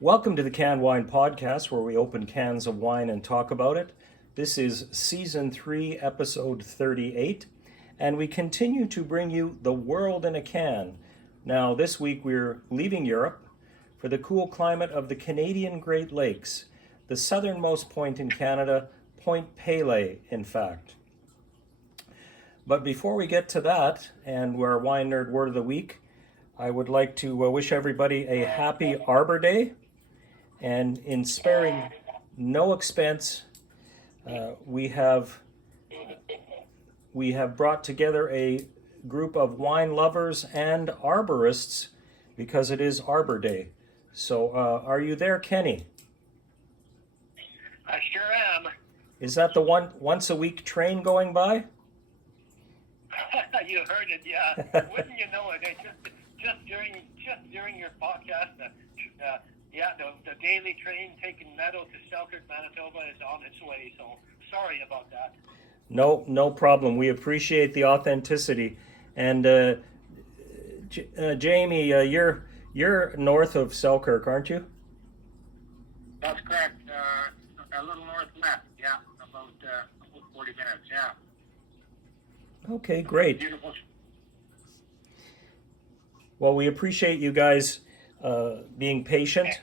Welcome to the Canned Wine Podcast, where we open cans of wine and talk about it. This is Season 3, Episode 38, and we continue to bring you the world in a can. Now, this week we're leaving Europe for the cool climate of the Canadian Great Lakes, the southernmost point in Canada, Point Pelee, in fact. But before we get to that, and our Wine Nerd Word of the Week, I would like to wish everybody a happy Arbor Day. And in sparing no expense, we have brought together a group of wine lovers and arborists because it is Arbor Day. So, are you there, Kenny? I sure am. Is that the once a week train going by? You heard it, yeah. Wouldn't you know it? Just during your podcast, the daily train taking Meadow to Selkirk, Manitoba is on its way. So sorry about that. No problem. We appreciate the authenticity. And Jamie, you're north of Selkirk, aren't you? That's correct. A little northwest, yeah, about 40 minutes, yeah. Okay, great. Beautiful. Well, we appreciate you guys being patient.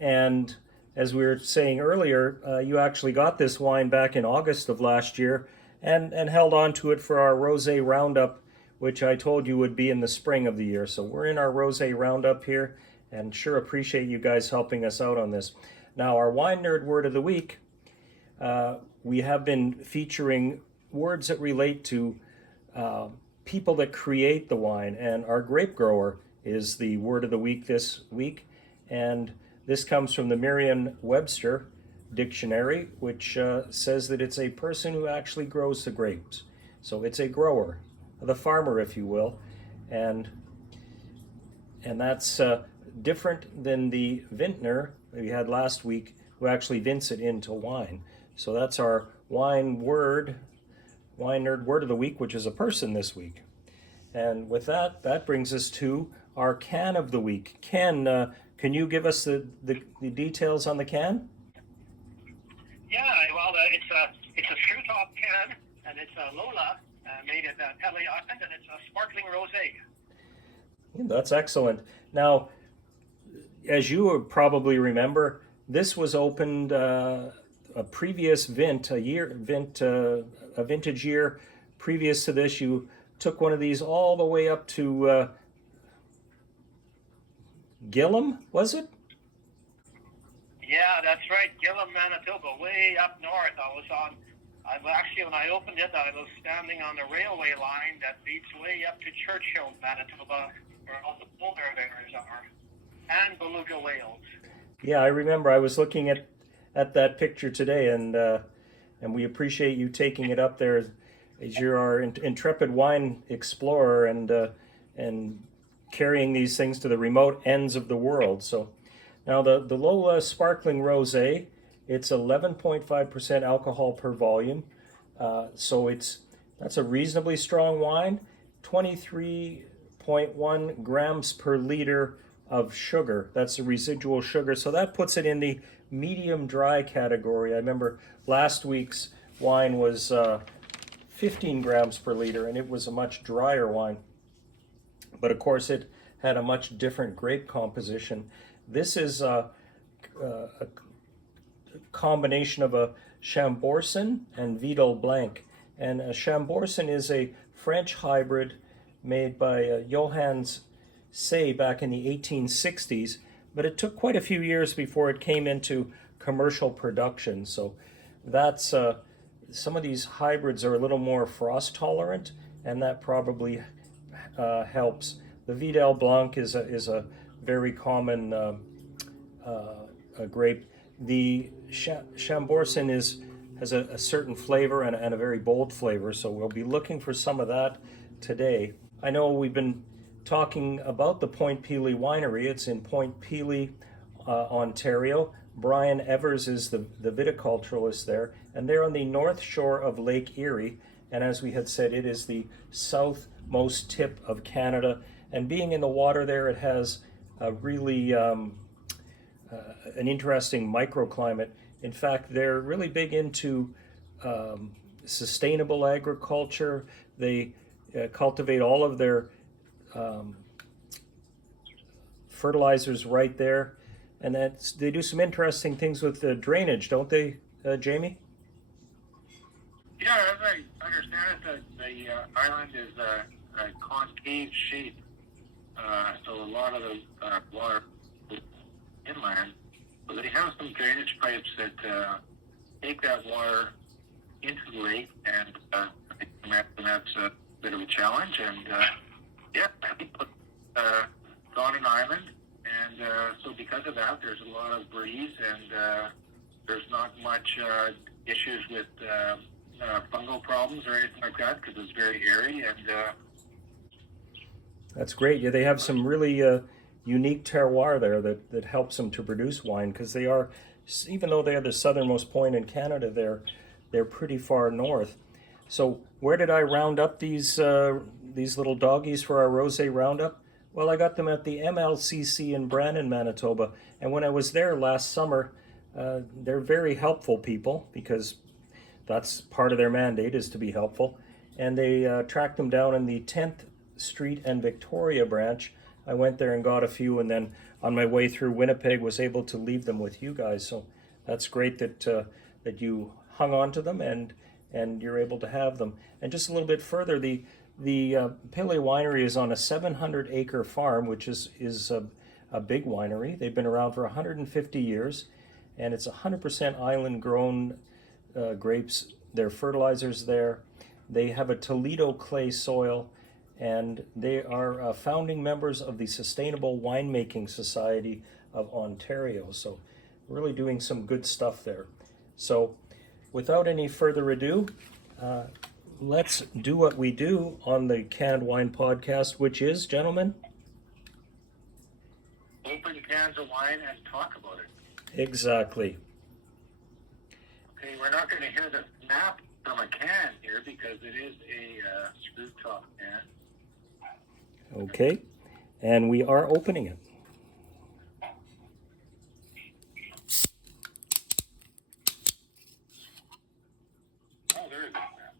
And as we were saying earlier, you actually got this wine back in August of last year and held on to it for our Rosé Roundup, which I told you would be in the spring of the year. So we're in our Rosé Roundup here and sure appreciate you guys helping us out on this. Now, our Wine Nerd Word of the Week, we have been featuring words that relate to people that create the wine, and our grape grower is the word of the week this week. And this comes from the Merriam-Webster dictionary, which says that it's a person who actually grows the grapes. So it's a grower, the farmer, if you will. And that's different than the vintner we had last week, who actually vints it into wine. So that's our Wine Nerd Word of the Week, which is a person this week. And with that brings us to our can of the week. Ken, can you give us the details on the can? Yeah, well, it's a screw top can, and it's a Lola made at Pelee Island, and it's a sparkling rosé. Yeah, that's excellent. Now, as you would probably remember, this was opened a previous vintage year previous to this. You took one of these all the way up to Gillam, was it? Yeah, that's right, Gillam, Manitoba, way up north. When I opened it, I was standing on the railway line that leads way up to Churchill, Manitoba, where all the polar bears are, and beluga whales. Yeah, I remember. I was looking at that picture today, and we appreciate you taking it up there as you're our intrepid wine explorer and carrying these things to the remote ends of the world. So now the Lola Sparkling Rosé, it's 11.5% alcohol per volume. So that's a reasonably strong wine. 23.1 grams per liter of sugar. That's the residual sugar. So that puts it in the medium dry category. I remember last week's wine was 15 grams per liter, and it was a much drier wine. But of course, it had a much different grape composition. This is a combination of a Chambourcin and Vidal Blanc. And a Chambourcin is a French hybrid made by Johannes Say back in the 1860s, but it took quite a few years before it came into commercial production. So that's some of these hybrids are a little more frost tolerant, and that probably helps. The Vidal Blanc is a very common grape. The Chambourcin has a certain flavor and a very bold flavor, so we'll be looking for some of that today. I know we've been talking about the Point Pelee Winery. It's in Point Pelee, Ontario. Brian Evers is the viticulturalist there, and they're on the north shore of Lake Erie. And as we had said, it is the southmost tip of Canada. And being in the water there, it has a really an interesting microclimate. In fact, they're really big into sustainable agriculture. They cultivate all of their fertilizers right there, and they do some interesting things with the drainage, don't they, Jamie? Yeah, as I understand it, the island is a concave shape, so a lot of the water is inland. So they have some drainage pipes that take that water into the lake, and I think that's a bit of a challenge. And yeah, they put on an island, and so because of that, there's a lot of breeze, and there's not much issues with fungal problems or anything like that because it's very airy. And that's great. Yeah, they have some really unique terroir there that helps them to produce wine, because they are, even though they are the southernmost point in Canada, they're pretty far north. So where did I round up these little doggies for our rosé roundup? Well, I got them at the MLCC in Brandon, Manitoba, and when I was there last summer, they're very helpful people, because that's part of their mandate, is to be helpful. And they tracked them down in the 10th Street and Victoria branch. I went there and got a few, and then on my way through Winnipeg was able to leave them with you guys. So that's great that that you hung on to them and you're able to have them. And just a little bit further, the Pelee Winery is on a 700-acre farm, which is a big winery. They've been around for 150 years, and it's 100% island-grown grapes. Their fertilizers there. They have a Toledo clay soil, and they are founding members of the Sustainable Winemaking Society of Ontario. So really doing some good stuff there. So without any further ado, let's do what we do on the Canned Wine Podcast, which is, gentlemen? open cans of wine and talk about it. Exactly. Okay, we're not going to hear the snap from a can here because it is a screw top can. Okay, and we are opening it. Oh, there is a snap.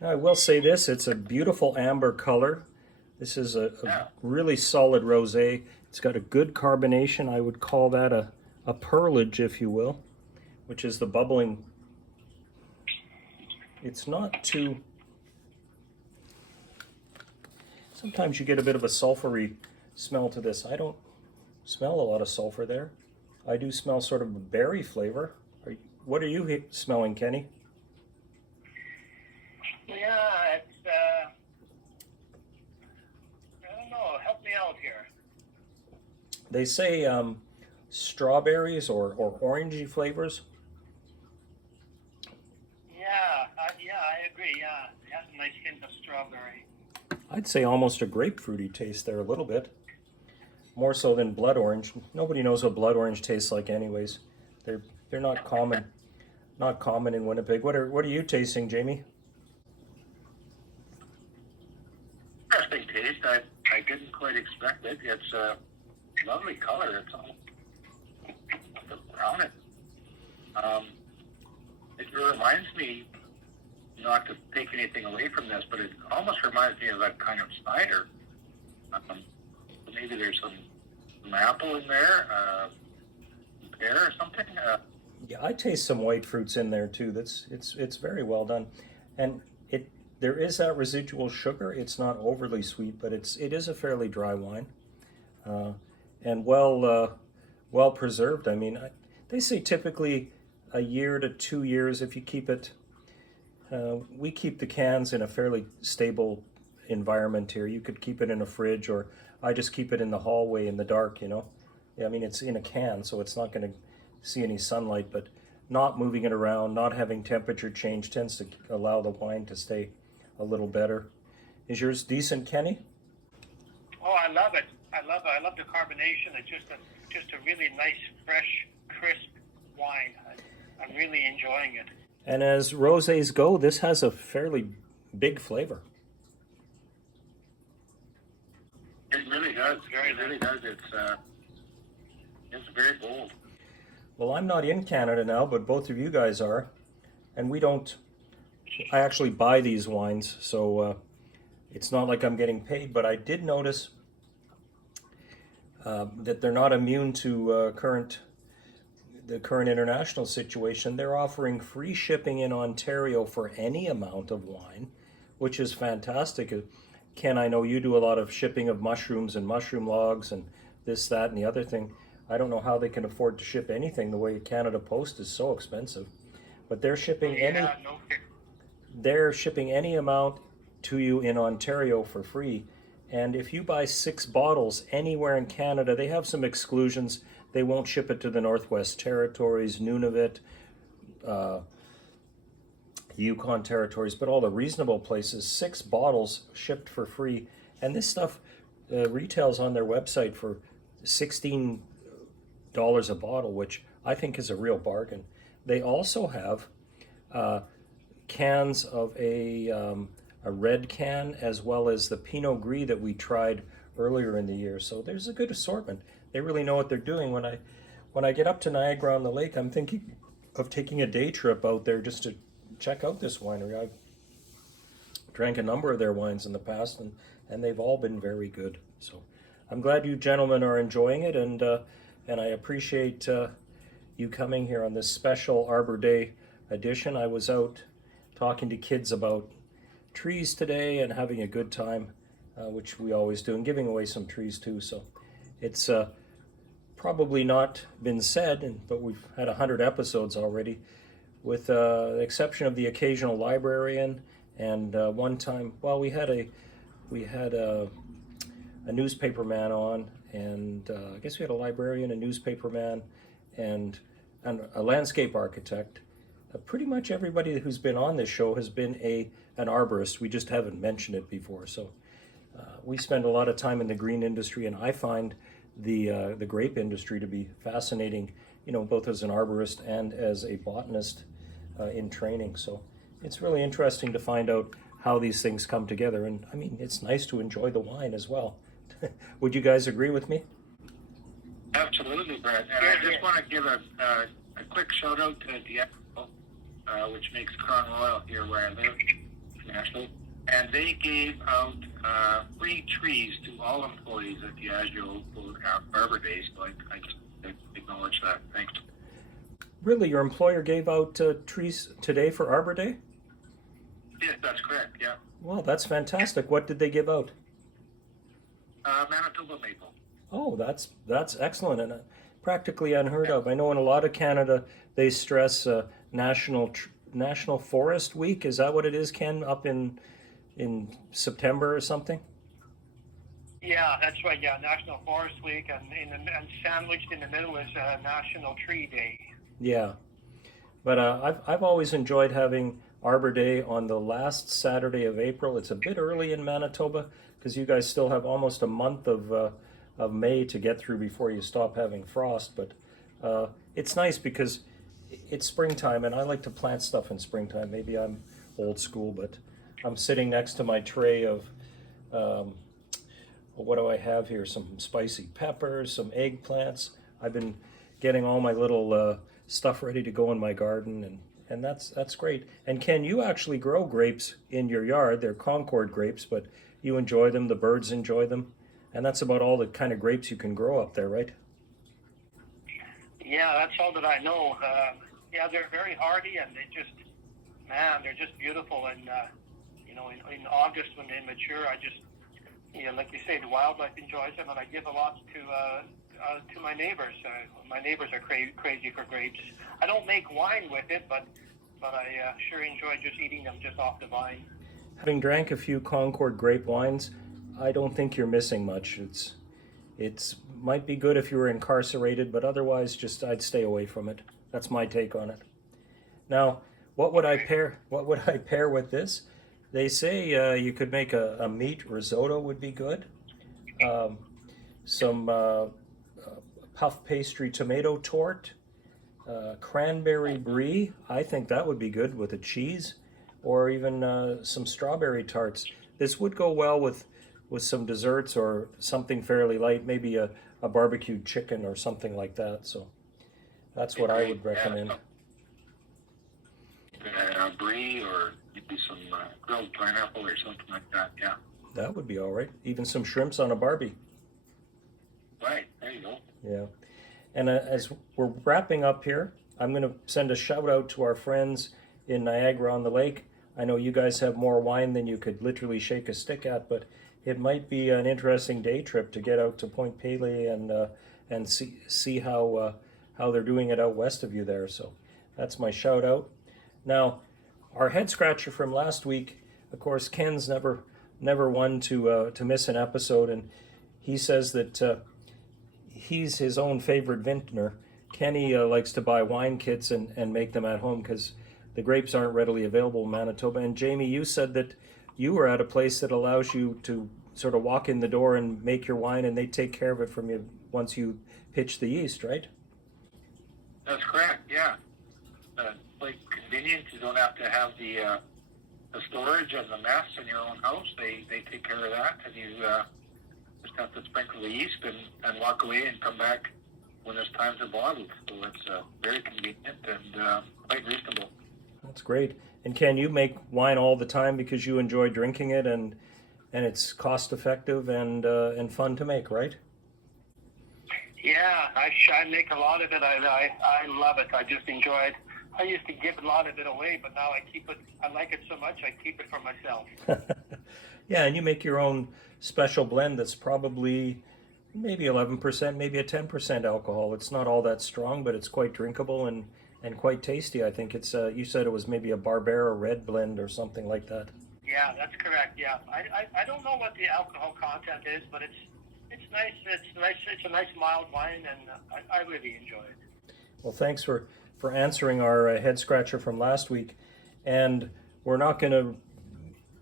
Now, I will say this, it's a beautiful amber color. This is a really solid rosé. It's got a good carbonation. I would call that a pearlage, if you will, which is the bubbling. It's not too... Sometimes you get a bit of a sulfury smell to this. I don't smell a lot of sulfur there. I do smell sort of a berry flavor. What are you smelling, Kenny? Yeah, it's, I don't know, help me out here. They say strawberries or orangey flavors. Yeah, I agree, yeah. It has a nice hint of strawberry. I'd say almost a grapefruity taste there a little bit. More so than blood orange. Nobody knows what blood orange tastes like anyways. They're not common. Not common in Winnipeg. What are you tasting, Jamie? Interesting taste. I didn't quite expect it. It's a lovely color. It's almost brown. It reminds me, not to take anything away from this, but it almost reminds me of that kind of cider. Maybe there's some apple in there, pear or something. Yeah, I taste some white fruits in there too. It's very well done, and there is that residual sugar. It's not overly sweet, but it is a fairly dry wine, and well preserved. I mean, they say typically a year to 2 years if you keep it. We keep the cans in a fairly stable environment here. You could keep it in a fridge, or I just keep it in the hallway in the dark, you know. I mean, it's in a can, so it's not going to see any sunlight, but not moving it around, not having temperature change tends to allow the wine to stay a little better. Is yours decent, Kenny? Oh, I love it. I love the carbonation. It's just a really nice, fresh, crisp wine. I'm really enjoying it. And as rosés go, this has a fairly big flavor. It really does. It really does. It's very bold. Well, I'm not in Canada now, but both of you guys are, and we don't. I actually buy these wines, so it's not like I'm getting paid. But I did notice that they're not immune to the current international situation. They're offering free shipping in Ontario for any amount of wine, which is fantastic. Ken, I know you do a lot of shipping of mushrooms and mushroom logs and this, that, and the other thing. I don't know how they can afford to ship anything. The way Canada Post is so expensive, but they're shipping they're shipping any amount to you in Ontario for free. And if you buy 6 bottles anywhere in Canada, they have some exclusions. They won't ship it to the Northwest Territories, Nunavut, Yukon Territories, but all the reasonable places, 6 bottles shipped for free. And this stuff retails on their website for $16 a bottle, which I think is a real bargain. They also have cans of a red can, as well as the Pinot Gris that we tried earlier in the year. So there's a good assortment. They really know what they're doing. When I get up to Niagara on the Lake, I'm thinking of taking a day trip out there just to check out this winery. I've drank a number of their wines in the past, and they've all been very good. So I'm glad you gentlemen are enjoying it, and I appreciate you coming here on this special Arbor Day edition. I was out talking to kids about trees today and having a good time, which we always do, and giving away some trees too. So it's probably not been said, but we've had 100 episodes already, with the exception of the occasional librarian. And one time, well, we had a newspaper man on, and I guess we had a librarian, a newspaper man, and a landscape architect. Pretty much everybody who's been on this show has been an arborist. We just haven't mentioned it before. So we spend a lot of time in the green industry, and I find the grape industry to be fascinating, both as an arborist and as a botanist in training. So it's really interesting to find out how these things come together. And I mean, it's nice to enjoy the wine as well. Would you guys agree with me? Absolutely, Brad. And I just want to give a quick shout out to Diablo, which makes Crown Royal here where I live, nationally. And they gave out free trees to all employees at Diageo for Arbor Day, so I just acknowledge that. Thanks. Really, your employer gave out trees today for Arbor Day? Yeah, that's correct, yeah. Well, that's fantastic. What did they give out? Manitoba maple. Oh, that's excellent and practically unheard of. I know in a lot of Canada they stress National Forest Week. Is that what it is, Ken? Up in September or something? Yeah, that's right. Yeah, National Forest Week, and sandwiched in the middle is National Tree Day. Yeah, but I've always enjoyed having Arbor Day on the last Saturday of April. It's a bit early in Manitoba because you guys still have almost a month of May to get through before you stop having frost. But it's nice because it's springtime, and I like to plant stuff in springtime. Maybe I'm old school, but I'm sitting next to my tray of what do I have here? Some spicy peppers, some eggplants. I've been getting all my little stuff ready to go in my garden, and that's great. And Ken, you actually grow grapes in your yard. They're Concord grapes, but you enjoy them, the birds enjoy them, and that's about all the kind of grapes you can grow up there, right? Yeah, that's all that I know. Yeah, they're very hardy, and they're just beautiful. And in August when they mature, like you say, the wildlife enjoys them, and I give a lot to my neighbors. My neighbors are crazy for grapes. I don't make wine with it, but I sure enjoy just eating them just off the vine. Having drank a few Concord grape wines, I don't think you're missing much. It's might be good if you were incarcerated, but otherwise, I'd stay away from it. That's my take on it. Now, what would I pair with this? They say you could make a meat risotto would be good. some puff pastry tomato torte, cranberry brie. I think that would be good with a cheese, or even some strawberry tarts. This would go well with some desserts or something fairly light, maybe a barbecued chicken or something like that. So that's what I would recommend. Brie or maybe some grilled pineapple or something like that. Yeah. That would be all right. Even some shrimps on a barbie. Right. There you go. Yeah. And as we're wrapping up here, I'm going to send a shout out to our friends in Niagara on the Lake. I know you guys have more wine than you could literally shake a stick at, but it might be an interesting day trip to get out to Point Pelee and see how they're doing it out west of you there. So that's my shout out. Now, our head scratcher from last week, of course, Ken's never one to miss an episode, and he says that he's his own favorite vintner. Kenny likes to buy wine kits and make them at home because the grapes aren't readily available in Manitoba. And Jamie, you said that you were at a place that allows you to sort of walk in the door and make your wine, and they take care of it from you once you pitch the yeast, right? That's correct. Yeah. Like convenient. You don't have to have the storage and the mess in your own house. They take care of that, and you just have to sprinkle the yeast and walk away and come back when it's time to bottle. So it's very convenient and quite reasonable. That's great. And Ken, you make wine all the time because you enjoy drinking it, and it's cost effective and fun to make, right? Yeah, I make a lot of it. I love it. I just enjoy it. I used to give a lot of it away, but now I keep it. I like it so much, I keep it for myself. Yeah, and you make your own special blend that's probably maybe 11%, maybe a 10% alcohol. It's not all that strong, but it's quite drinkable and quite tasty. I think it's, you said it was maybe a Barbera red blend or something like that. Yeah, that's correct. Yeah, I don't know what the alcohol content is, but it's nice. It's nice. It's a nice mild wine, and I really enjoy it. Well, thanks for answering our head scratcher from last week. And we're not going to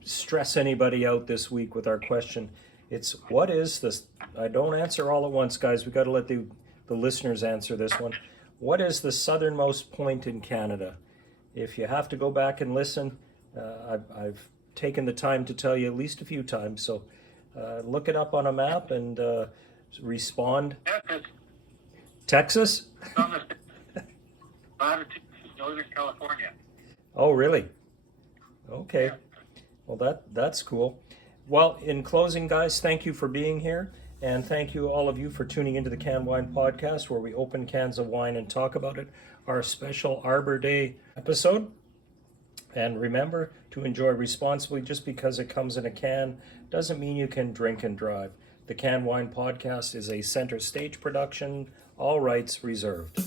stress anybody out this week with our question. It's what is this? I don't answer all at once, guys. We got to let the listeners answer this one. What is the southernmost point in Canada? If you have to go back and listen, I've taken the time to tell you at least a few times. So look it up on a map and respond. Texas? Northern California. Oh, really? Okay. Well, that's cool. Well, in closing, guys, thank you for being here. And thank you, all of you, for tuning into the Can Wine Podcast, where we open cans of wine and talk about it, our special Arbor Day episode. And remember to enjoy responsibly. Just because it comes in a can doesn't mean you can drink and drive. The Can Wine Podcast is a center stage production, all rights reserved.